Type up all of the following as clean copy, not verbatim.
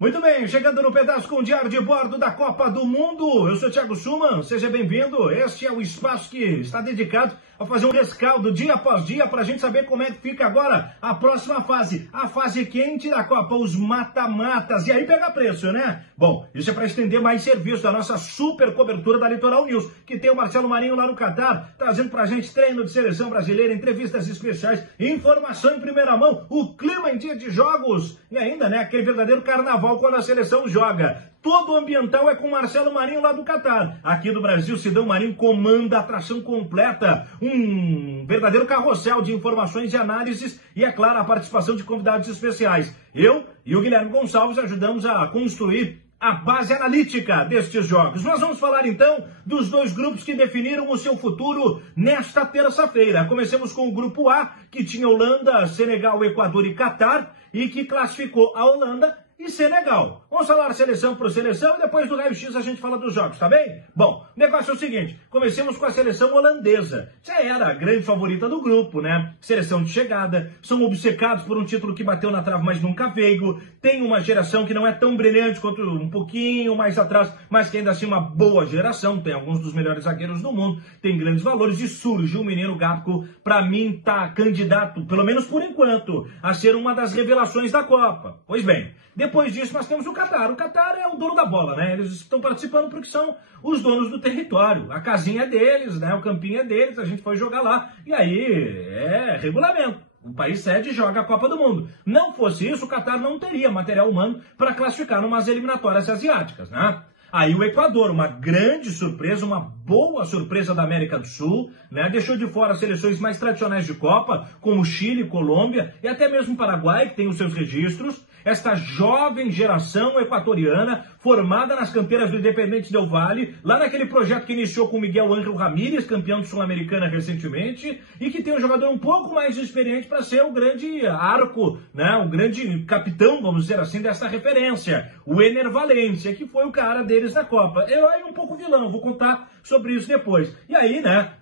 Muito bem, chegando no pedaço com o diário de bordo da Copa do Mundo. Eu sou Thiago Schumann, seja bem-vindo. Este é o espaço que está dedicado a fazer um rescaldo dia após dia para a gente saber como é que fica agora a próxima fase, a fase quente da Copa, os mata-matas. E aí pega preço, né? Bom, isso é para estender mais serviço da nossa super cobertura da Litoral News, que tem o Marcelo Marinho lá no Catar, trazendo para a gente treino de seleção brasileira, entrevistas especiais, informação em primeira mão, o clima em dia de jogos e ainda, né, aquele verdadeiro carnaval quando a seleção joga. Todo o ambiental é com o Marcelo Marinho lá do Catar. Aqui do Brasil, Sidão Marinho comanda a atração completa. Um verdadeiro carrossel de informações e análises e, é claro, a participação de convidados especiais. Eu e o Guilherme Gonçalves ajudamos a construir a base analítica destes jogos. Nós vamos falar, então, dos dois grupos que definiram o seu futuro nesta terça-feira. Comecemos com o grupo A, que tinha Holanda, Senegal, Equador e Catar, e que classificou a Holanda e Senegal. Vamos falar seleção por seleção e depois do raio-x a gente fala dos jogos, tá bem? Bom, o negócio é o seguinte, comecemos com a seleção holandesa. Já era a grande favorita do grupo, né? Seleção de chegada, são obcecados por um título que bateu na trave, mas nunca veio. Tem uma geração que não é tão brilhante quanto um pouquinho mais atrás, mas que ainda assim é uma boa geração. Tem alguns dos melhores zagueiros do mundo, tem grandes valores e surge o menino Gakpo, pra mim tá candidato, pelo menos por enquanto, a ser uma das revelações da Copa. Pois bem, depois disso, nós temos o Catar. O Catar é o dono da bola, né? Eles estão participando porque são os donos do território. A casinha é deles, né? O campinho é deles, a gente foi jogar lá. E aí, é regulamento. O país sede joga a Copa do Mundo. Não fosse isso, o Catar não teria material humano para classificar numas eliminatórias asiáticas, né? Aí o Equador, uma grande surpresa, uma boa surpresa da América do Sul, né? Deixou de fora as seleções mais tradicionais de Copa, como Chile, Colômbia e até mesmo Paraguai, que tem os seus registros. Esta jovem geração equatoriana, formada nas canteiras do Independente Del Valle, lá naquele projeto que iniciou com Miguel Ángel Ramírez, campeão de Sul-Americana recentemente, e que tem um jogador um pouco mais experiente para ser o grande arco, né? O grande capitão, vamos dizer assim, dessa referência, o Ener Valencia, que foi o cara deles na Copa. Eu aí um pouco vilão, vou contar sobre isso depois. E aí, né?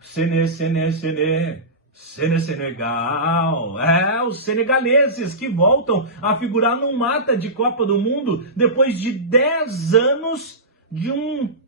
Senegal, os senegaleses que voltam a figurar num mata de Copa do Mundo depois de 10 anos de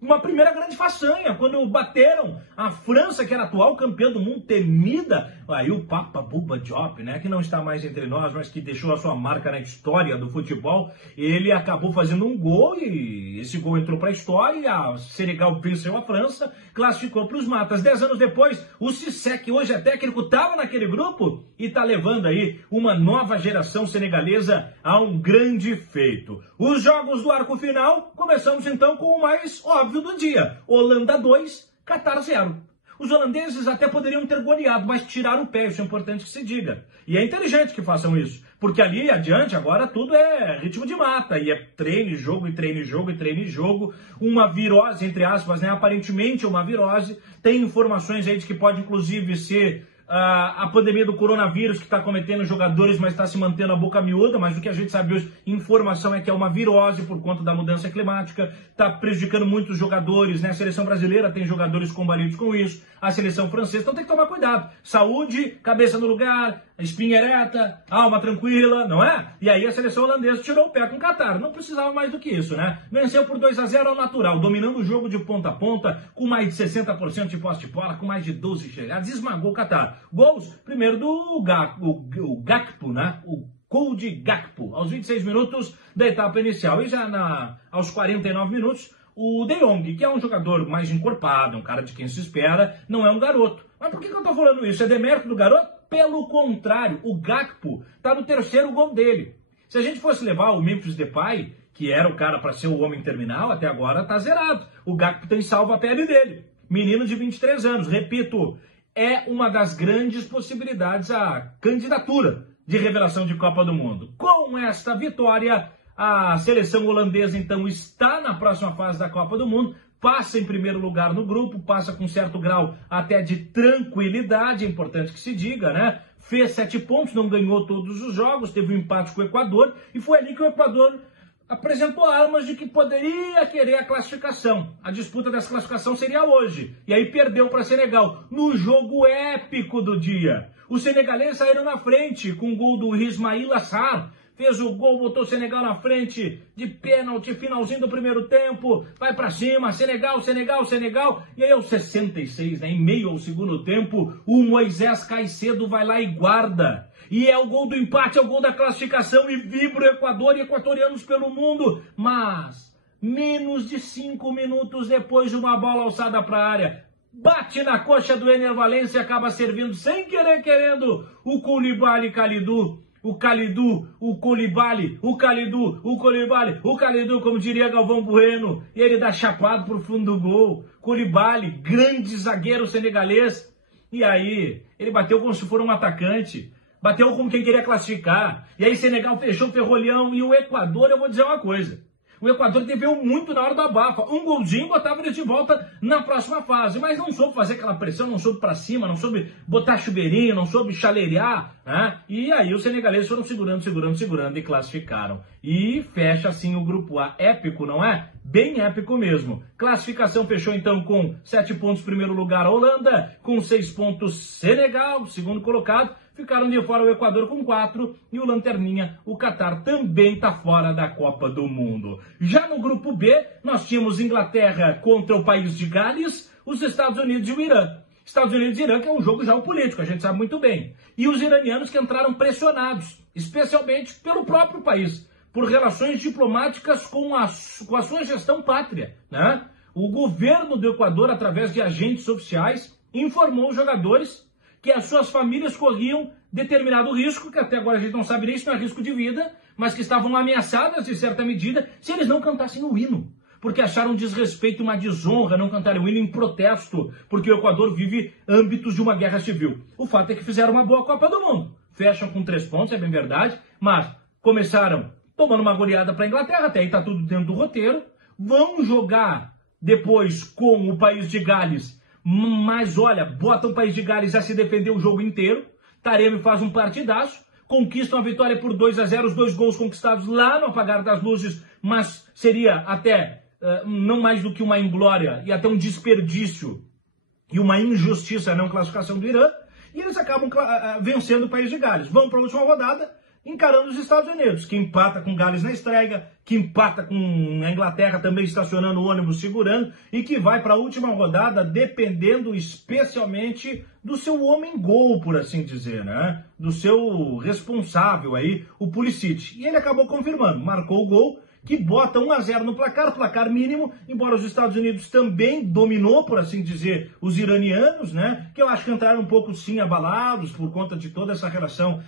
uma primeira grande façanha, quando bateram a França, que era a atual campeã do mundo, temida, aí o Papa Bouba Diop, né, que não está mais entre nós, mas que deixou a sua marca na história do futebol, ele acabou fazendo um gol e esse gol entrou para a história e a Senegal venceu a França, classificou para os matas. 10 anos depois, o Cissé, que hoje é técnico, estava naquele grupo e está levando aí uma nova geração senegalesa a um grande feito. Os jogos do arco final, começamos então com o mais óbvio do dia. Holanda 2, Catar 0. Os holandeses até poderiam ter goleado, mas tiraram o pé, isso é importante que se diga. E é inteligente que façam isso, porque ali adiante agora tudo é ritmo de mata, e é treino, jogo, e treino, jogo, e treino, jogo. Uma virose, entre aspas, né? Aparentemente uma virose. Tem informações aí de que pode inclusive ser a pandemia do coronavírus que está cometendo jogadores, mas está se mantendo a boca miúda, mas o que a gente sabe hoje, informação é que é uma virose por conta da mudança climática, está prejudicando muitos jogadores, né? A seleção brasileira tem jogadores combalidos com isso, a seleção francesa, então tem que tomar cuidado. Saúde, cabeça no lugar, espinha ereta, alma tranquila, não é? E aí a seleção holandesa tirou o pé com o Catar, não precisava mais do que isso, né? Venceu por 2-0 ao natural, dominando o jogo de ponta a ponta, com mais de 60% de posse de bola, com mais de 12 chegadas, esmagou o Catar. Gols, primeiro do Gakpo, né? O gol de Gakpo, aos 26 minutos da etapa inicial. E já aos 49 minutos, o De Jong, que é um jogador mais encorpado, um cara de quem se espera, não é um garoto. Mas por que eu tô falando isso? É demérito do garoto? Pelo contrário, o Gakpo tá no terceiro gol dele. Se a gente fosse levar o Memphis Depay, que era o cara para ser o homem terminal, até agora tá zerado. O Gakpo tem salvo a pele dele. Menino de 23 anos, repito, é uma das grandes possibilidades à candidatura de revelação de Copa do Mundo. Com esta vitória, a seleção holandesa, então, está na próxima fase da Copa do Mundo, passa em primeiro lugar no grupo, passa com certo grau até de tranquilidade, é importante que se diga, né? Fez 7 pontos, não ganhou todos os jogos, teve um empate com o Equador, e foi ali que o Equador apresentou armas de que poderia querer a classificação. A disputa dessa classificação seria hoje. E aí perdeu para Senegal, no jogo épico do dia. Os senegaleses saíram na frente com o gol do Ismaïla Sarr. fez o gol, botou o Senegal na frente de pênalti, finalzinho do primeiro tempo, vai pra cima, Senegal, Senegal, Senegal, e aí aos 66, né, em meio ao segundo tempo, o Moisés Caicedo vai lá e guarda. E é o gol do empate, é o gol da classificação e vibra o Equador e equatorianos pelo mundo. Mas, menos de 5 minutos depois de uma bola alçada para a área, bate na coxa do Ener Valencia e acaba servindo sem querer querendo o Koulibaly Kalidou. O Kalidou, o Koulibaly, o Kalidou, o Koulibaly, o Kalidou, como diria Galvão Bueno. E ele dá chapado pro fundo do gol. Koulibaly, grande zagueiro senegalês. E aí, ele bateu como se for um atacante. Bateu como quem queria classificar. E aí Senegal fechou o ferrolhão. E o Equador, eu vou dizer uma coisa. O Equador deveu muito na hora da abafa. Um golzinho botava eles de volta na próxima fase. Mas não soube fazer aquela pressão, não soube pra cima, não soube botar chuveirinho, não soube chaleiriar. Né? E aí os senegaleses foram segurando e classificaram. E fecha assim o grupo A. Épico, não é? Bem épico mesmo. Classificação fechou então com 7 pontos, primeiro lugar a Holanda, com 6 pontos Senegal, segundo colocado. Ficaram de fora o Equador com 4 e o Lanterninha, o Catar, também está fora da Copa do Mundo. Já no grupo B, nós tínhamos Inglaterra contra o país de Gales, os Estados Unidos e o Irã. Estados Unidos e Irã, que é um jogo geopolítico, a gente sabe muito bem. E os iranianos que entraram pressionados, especialmente pelo próprio país, por relações diplomáticas com a sua gestão pátria. Né? O governo do Equador, através de agentes oficiais, informou os jogadores que as suas famílias corriam determinado risco, que até agora a gente não sabe nem se não é risco de vida, mas que estavam ameaçadas, de certa medida, se eles não cantassem o hino. Porque acharam um desrespeito, uma desonra não cantarem o hino em protesto, porque o Equador vive âmbitos de uma guerra civil. O fato é que fizeram uma boa Copa do Mundo. Fecham com 3 pontos, é bem verdade, mas começaram tomando uma goleada para a Inglaterra, até aí está tudo dentro do roteiro. Vão jogar depois com o país de Gales, mas olha, bota o país de Gales a se defender o jogo inteiro. Taremi faz um partidaço, conquistam a vitória por 2-0, os 2 gols conquistados lá no apagar das luzes, mas seria até não mais do que uma inglória e até um desperdício e uma injustiça a não classificação do Irã. E eles acabam vencendo o país de Gales. Vão para a última rodada, encarando os Estados Unidos, que empata com Gales na estreia, que empata com a Inglaterra também estacionando o ônibus segurando, e que vai para a última rodada dependendo especialmente do seu homem-gol, por assim dizer, né? Do seu responsável aí, o Pulisic. E ele acabou confirmando, marcou o gol, que bota 1-0 no placar mínimo, embora os Estados Unidos também dominou, por assim dizer, os iranianos, né? Que eu acho que entraram um pouco sim abalados por conta de toda essa relação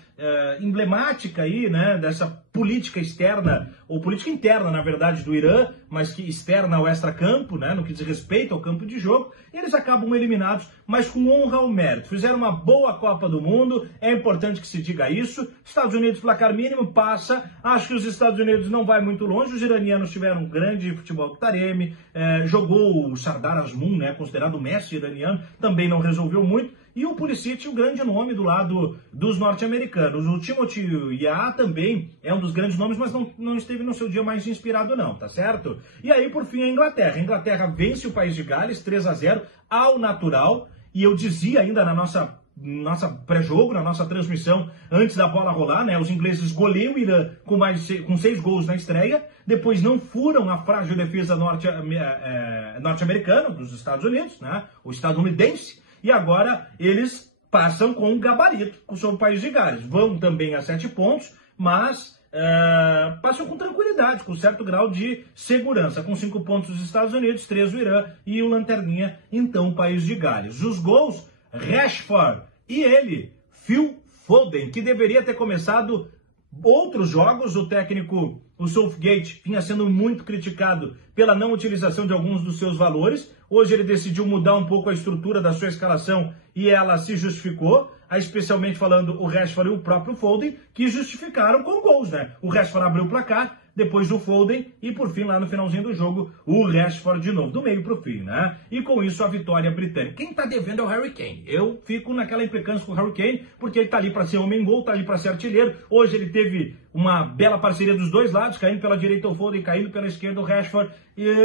emblemática aí, né? Dessa política externa, ou política interna, na verdade, do Irã, mas que externa ao extracampo, né? No que diz respeito ao campo de jogo, e eles acabam eliminados, mas com honra ao mérito. Fizeram uma boa Copa do Mundo, é importante que se diga isso. Estados Unidos, placar mínimo, passa. Acho que os Estados Unidos não vai muito longe. Os iranianos tiveram um grande futebol com Taremi, jogou o Sardar Azmoun, né, considerado o Messi iraniano, também não resolveu muito. E o Pulisic, o grande nome do lado dos norte-americanos. O Timothy Weah também é um dos grandes nomes, mas não esteve no seu dia mais inspirado não, tá certo? E aí, por fim, a Inglaterra. A Inglaterra vence o país de Gales, 3-0, ao natural. E eu dizia ainda na nossa pré-jogo, na nossa transmissão, antes da bola rolar, né? Os ingleses goleiam o Irã com 6 gols na estreia, depois não furam a frágil defesa norte-americana, dos Estados Unidos, né? O estadunidense, e agora eles passam com um gabarito sobre o país de Gales. Vão também a 7 pontos, mas passam com tranquilidade, com certo grau de segurança. Com 5 pontos os Estados Unidos, 3 o Irã e o Lanterninha, então o país de Gales. Os gols, Rashford e ele, Phil Foden, que deveria ter começado outros jogos. O técnico, o Southgate, vinha sendo muito criticado pela não utilização de alguns dos seus valores. Hoje ele decidiu mudar um pouco a estrutura da sua escalação e ela se justificou, especialmente falando o Rashford e o próprio Foden, que justificaram com gols, né? O Rashford abriu o placar, depois o Foden e por fim lá no finalzinho do jogo o Rashford de novo, do meio pro fim, né? E com isso a vitória britânica. Quem tá devendo é o Harry Kane. Eu fico naquela implicância com o Harry Kane, porque ele tá ali para ser homem-gol, tá ali para ser artilheiro. Hoje ele teve uma bela parceria dos dois lados, caindo pela direita o Foden, caindo pela esquerda o Rashford.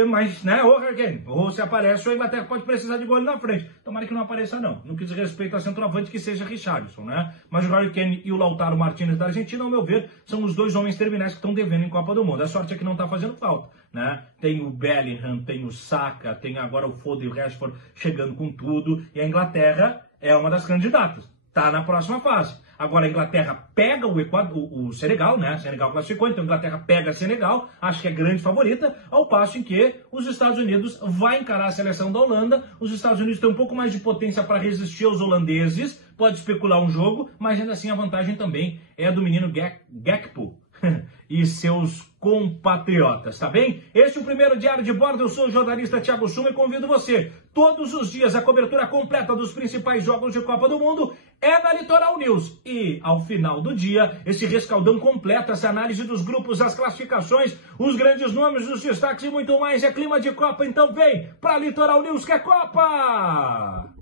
Mas, né, ô Harry Kane, ou se aparece, ou a Inglaterra pode precisar de gol na frente. Tomara que não apareça, não. No que diz respeito a centroavante, que seja Richarlison, né? Mas o Harry Kane e o Lautaro Martinez da Argentina, ao meu ver, são os dois homens terminais que estão devendo em Copa do Mundo. A sorte é que não tá fazendo falta, né? Tem o Bellingham, tem o Saka, tem agora o Foden e o Rashford chegando com tudo. E a Inglaterra é uma das candidatas. Tá na próxima fase. Agora a Inglaterra pega o Senegal, né? Senegal classificou, então a Inglaterra pega Senegal, acho que é grande favorita, ao passo em que os Estados Unidos vai encarar a seleção da Holanda. Os Estados Unidos têm um pouco mais de potência para resistir aos holandeses, pode especular um jogo, mas ainda assim a vantagem também é do menino Gakpo e seus compatriotas, tá bem? Este é o primeiro Diário de Bordo, eu sou o jornalista Thiago Suma e convido você, todos os dias, a cobertura completa dos principais jogos de Copa do Mundo é na Litoral News. E, ao final do dia, esse rescaldão completo, essa análise dos grupos, as classificações, os grandes nomes, os destaques e muito mais. É clima de Copa, então vem pra Litoral News que é Copa!